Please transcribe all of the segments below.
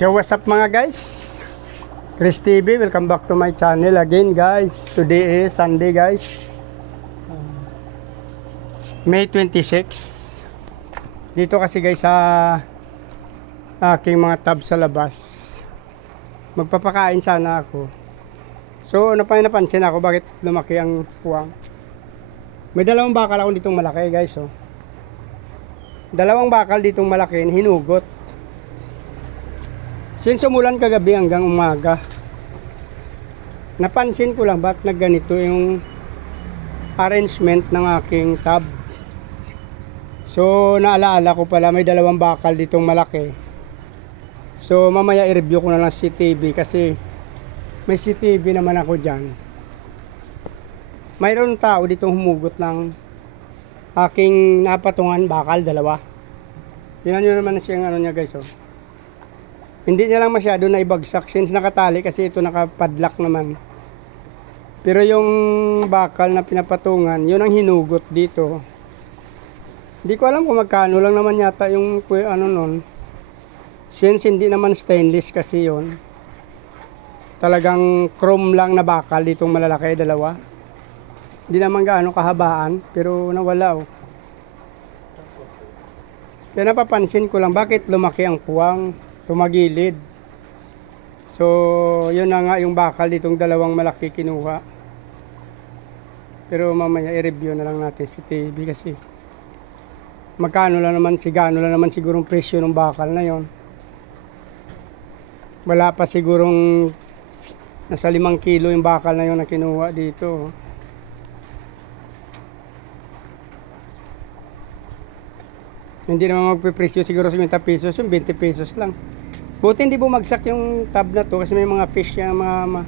Yo, what's up mga guys? Chris TV, welcome back to my channel again guys. Today is Sunday guys, May 26. Dito kasi guys sa aking mga tab sa labas, magpapakain sana ako. So napansin ako bakit lumaki ang puwang. May dalawang bakal ako ditong malaki guys, oh. Dalawang bakal ditong malaki hinugot. Since umulan kagabi hanggang umaga, napansin ko lang ba't nagganito yung arrangement ng aking tab. So naalaala ko pala may dalawang bakal ditong malaki. So mamaya i-review ko na lang CCTV kasi may CCTV naman ako dyan. Mayroon tao ditong humugot ng aking napatungan bakal, dalawa. Tingnan nyo naman siyang ano niya guys, oh. Hindi niya lang masyado na ibagsak since nakatali kasi ito nakapadlock naman. Pero yung bakal na pinapatungan, yun ang hinugot dito. Hindi ko alam kung magkano lang naman yata yung ano nun. Since hindi naman stainless kasi yun. Talagang chrome lang na bakal ditong malalaki, dalawa. Hindi naman gaano kahabaan pero nawala, oh. Kaya napapansin ko lang bakit lumaki ang puwang, tumagilid. So yun na nga yung bakal ditong dalawang malaki kinuha. Pero mamaya i-review na lang natin si TV kasi magkano lang naman, sigano lang naman sigurong presyo ng bakal na yon. Wala pa sigurong nasa 5 kilo yung bakal na yon na kinuha dito. Hindi naman magpipresyo siguro 50 pesos, yung 20 pesos lang. Buti hindi bumagsak yung tab na to kasi may mga fish yan, mga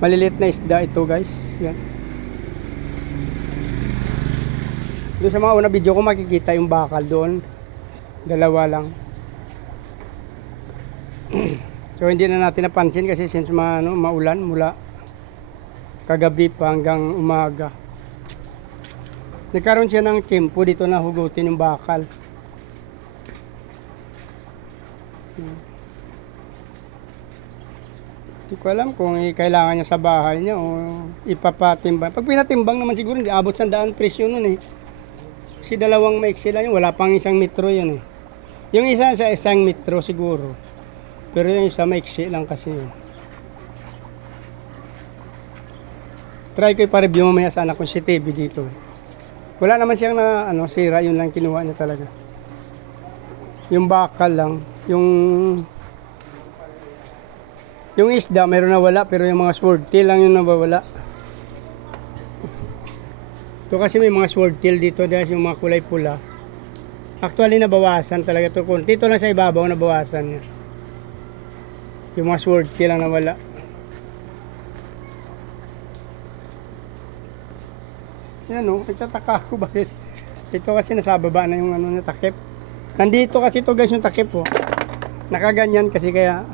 maliliit na isda ito guys. Yan. Doon sa mga una video ko makikita yung bakal doon. Dalawa lang. So hindi na natin napansin kasi since maulan mula kagabi pa hanggang umaga. Nagkaroon siya ng tiyempo dito na hugutin yung bakal. Hindi ko alam kung kailangan niya sa bahay niya o ipapatimbang. Pag pinatimbang naman siguro hindi abot sa 100 presyo nun eh. Kasi dalawang maiksi lang yun, wala pang 1 metro yun eh. Yung isa sa 1 metro siguro. Pero yung isa maiksi lang kasi yun. Try ko ipa-review mamaya sa anak ko si TV dito. Wala naman siyang sira, yun lang kinuha niya talaga. Yung bakal lang, yung isda mayroon na wala pero yung mga swordtail lang yung nawawala. Ito kasi may mga swordtail dito dahil yung mga kulay pula. Actually nabawasan talaga ito. Dito lang sa ibabaw nabawasan niya. Yung mga swordtail lang nawala. Yan o, nagtataka ako bakit. Ito kasi nasa baba na yung takip. Nandito kasi ito guys yung takip po. Nakaganyan kasi kaya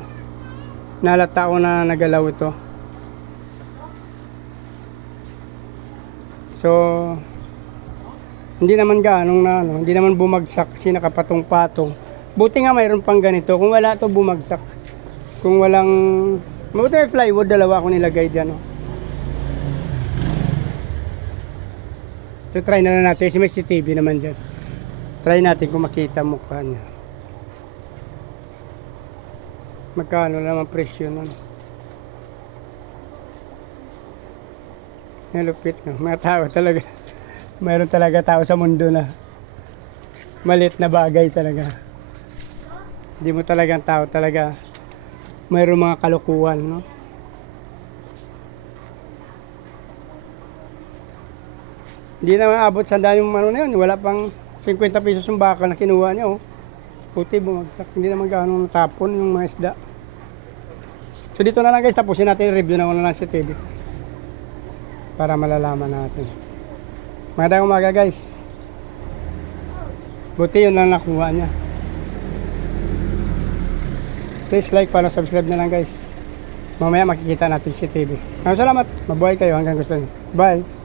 nalata ko na nagalaw ito. So hindi naman ganong hindi naman bumagsak kasi nakapatong-patong. Buti nga mayroon pang ganito. Kung wala to bumagsak. Kung walang mabuti may plywood, dalawa ako nilagay dyan, oh. So try na natin kasi may CCTV naman dyan. Try natin kung makita mukha niya. Magkano naman presyo nun. Nalupit nga. Mga tao talaga. Mayroon talaga tao sa mundo na maliit na bagay talaga. Hindi mo talagang tao talaga. Mayroon mga kalukuhan, no? Hindi na maabot sa daan yung na yun. Wala pang 50 pesos yung bakal na kinuha niya, oh. Puti bumagsak. Hindi naman gano'ng natapon yung mga isda. So dito na lang guys, tapusin natin review na lang si TV para malalaman natin. Magandang umaga guys. Buti yun lang nakuha niya. Please like, para subscribe na lang guys. Mamaya makikita natin si TV. Maraming salamat. Mabuhay kayo hanggang gusto niyo. Bye.